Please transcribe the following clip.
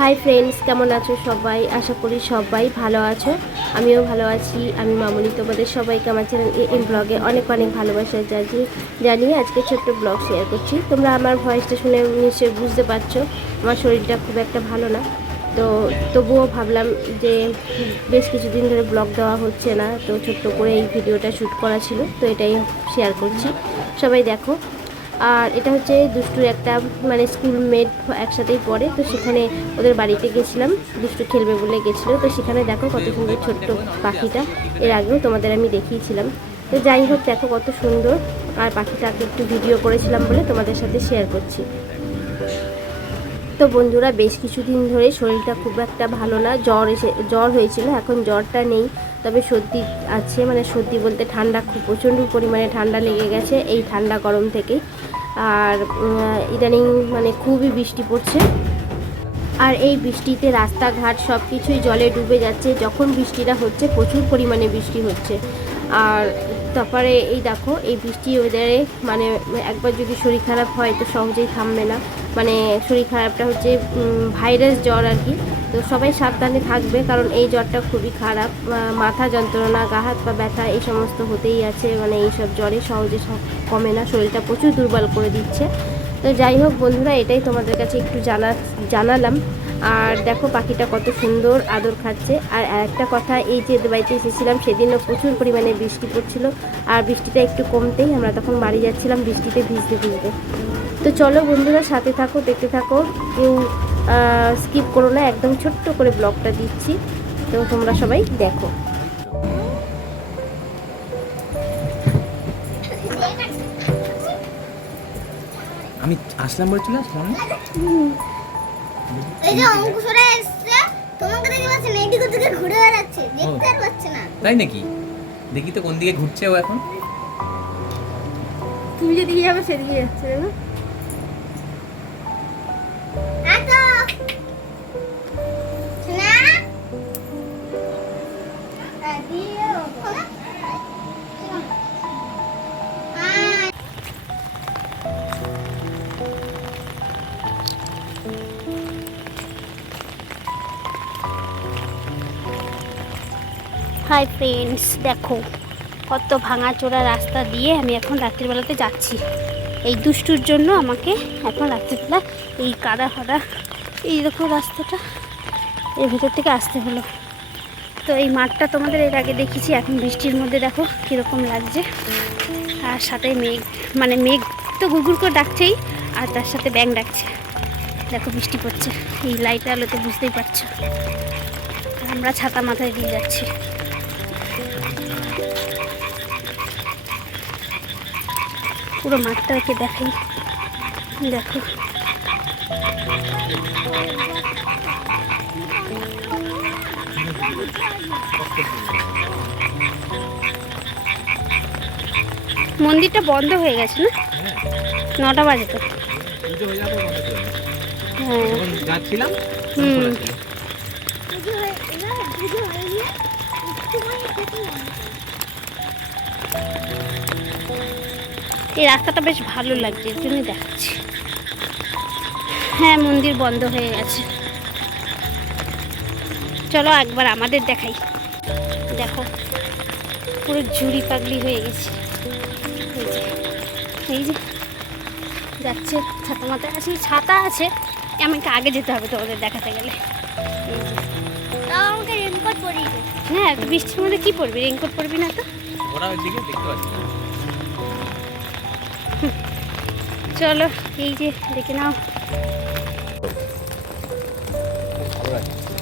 Hi friends, কেমন আছো সবাই? আশা করি সবাই ভালো আছো। আমিও ভালো আছি। আমি মামনি, তোমাদের সবাইকে আমার চ্যানেল এম ব্লগে অনেক অনেক ভালোবাসা জানিয়ে আজকে ছোট্ট ব্লগ শেয়ার করছি। তোমরা আমার ভয়েসটা শুনে নিশ্চয়ই বুঝতে পারছো আমার শরীরটা খুব একটা ভালো না। তো তবুও ভাবলাম যে বেশ কিছুদিন ধরে ব্লগ দেওয়া হচ্ছে না, তো ছোট্ট করে এই ভিডিওটা শ্যুট করা ছিল, তো এটাই শেয়ার করছি। সবাই দেখো। আর এটা হচ্ছে দুষ্টুর একটা মানে স্কুলমেট, একসাথেই পড়ে, তো সেখানে ওদের বাড়িতে গেছিলাম, দুষ্টু খেলবে বলে গেছিলো। তো সেখানে দেখো কত সুন্দর ছোট্ট পাখিটা, এর আগেও তোমাদের আমি দেখিয়েছিলাম। তো যাই হোক, দেখো কত সুন্দর। আর পাখিটাকে একটু ভিডিও করেছিলাম বলে তোমাদের সাথে শেয়ার করছি। তো বন্ধুরা, বেশ কিছুদিন ধরে শরীরটা খুব একটা ভালো না, জ্বর হয়েছিল, এখন জ্বরটা নেই, তবে সর্দি আছে, মানে সর্দি বলতে ঠান্ডা, খুব প্রচণ্ড পরিমাণে ঠান্ডা লেগে গেছে এই ঠান্ডা গরম থেকে। আর ইদানিং মানে খুবই বৃষ্টি পড়ছে, আর এই বৃষ্টিতে রাস্তাঘাট সব কিছুই জলে ডুবে যাচ্ছে। যখন বৃষ্টিটা হচ্ছে প্রচুর পরিমাণে বৃষ্টি হচ্ছে। আর তারপরে এই দেখো, এই বৃষ্টি ওয়েদারে মানে একবার যদি শরীর খারাপ হয় তো সহজেই থামবে না। মানে শরীর খারাপটা হচ্ছে ভাইরাস জ্বর আর কি। তো সবাই সাবধানে থাকবে, কারণ এই জ্বরটা খুবই খারাপ। মাথা যন্ত্রণা, গা হাত পা ব্যথা এই সমস্ত হতেই আছে, মানে এইসব জ্বরে সহজে কমে না, শরীরটা প্রচুর দুর্বল করে দিচ্ছে। তো যাই হোক বন্ধুরা, এটাই তোমাদের কাছে একটু জানালাম। আর দেখো পাখিটা কত সুন্দর আদর খাচ্ছে। আর একটা কথা, এই যে বাড়িতে এসেছিলাম সেদিনও প্রচুর পরিমাণে বৃষ্টি পড়ছিল, আর বৃষ্টিটা একটু কমতেই আমরা তখন বাড়ি যাচ্ছিলাম বৃষ্টিতে ভিজতে ভিজতে। তো চলো বন্ধুরা, সাথে থাকো, দেখতে থাকো, কেউ স্কিপ করো না, একদম ছোট্ট করে ব্লগটা দিচ্ছি, তো তোমরা সবাই দেখো। আমি আসলাম বলে চলে আসলাম। এই যে অঙ্কুশরা এসেছে, তোমাকে দেখতে পাচ্ছি না, এদিক ওদিকে ঘুরে বেড়াচ্ছে, দেখতে আর পাচ্ছি না। তাই নাকি? দেখি তো কোন দিকে ঘুরছে ও এখন। তুমি যেদিকে যাবে সেদিকে যাচ্ছে না। আতো শোনা দিও হাই ফ্রেন্ডস, দেখো কত ভাঙাচোরা রাস্তা দিয়ে আমি এখন রাত্রিবেলাতে যাচ্ছি। এই দুষ্টুর জন্য আমাকে এখন রাত্রিবেলা এই কাদা ফাদা, এই দেখো রাস্তাটা, এর ভেতর থেকে আসতে হলো। তো এই মাঠটা তোমাদের এর আগে দেখিয়েছি, এখন বৃষ্টির মধ্যে দেখো কীরকম লাগছে। আর সাথে মেঘ, মানে মেঘ তো গুড়গুড় করে ডাকছেই, আর তার সাথে ব্যাঙ ডাকছে। দেখো বৃষ্টি পড়ছে, এই লাইটের আলোতে বুঝতেই পারছো। আর আমরা ছাতা মাথায় দিয়ে যাচ্ছি। পুরো মাঠটাকে দেখাই, দেখো মন্দিরটা বন্ধ হয়ে গেছে না, 9টা বাজে তো। হ্যাঁ যাচ্ছিলাম। এই রাস্তাটা বেশ ভালো লাগছে, এর জন্যই দেখাচ্ছি। হ্যাঁ, মন্দির বন্ধ হয়ে গেছে। চলো একবার আমাদের দেখাই। দেখো পুরো ঝুড়ি পাগলি হয়ে গেছে। এই যে যাচ্ছে, ছাতা মাথায় আছে, ছাতা আছে, আমাকে আগে যেতে হবে তোমাদের দেখাতে গেলে। আমাকে রেনকোট পরিয়ে দে। হ্যাঁ, তো বৃষ্টির মধ্যে কি পরবি, রেইনকোট পরবি না তো? ওরা ওইদিকে দেখতে পাচ্ছি না। চলো এই যে দেখে নাও। ভালো লাগছে।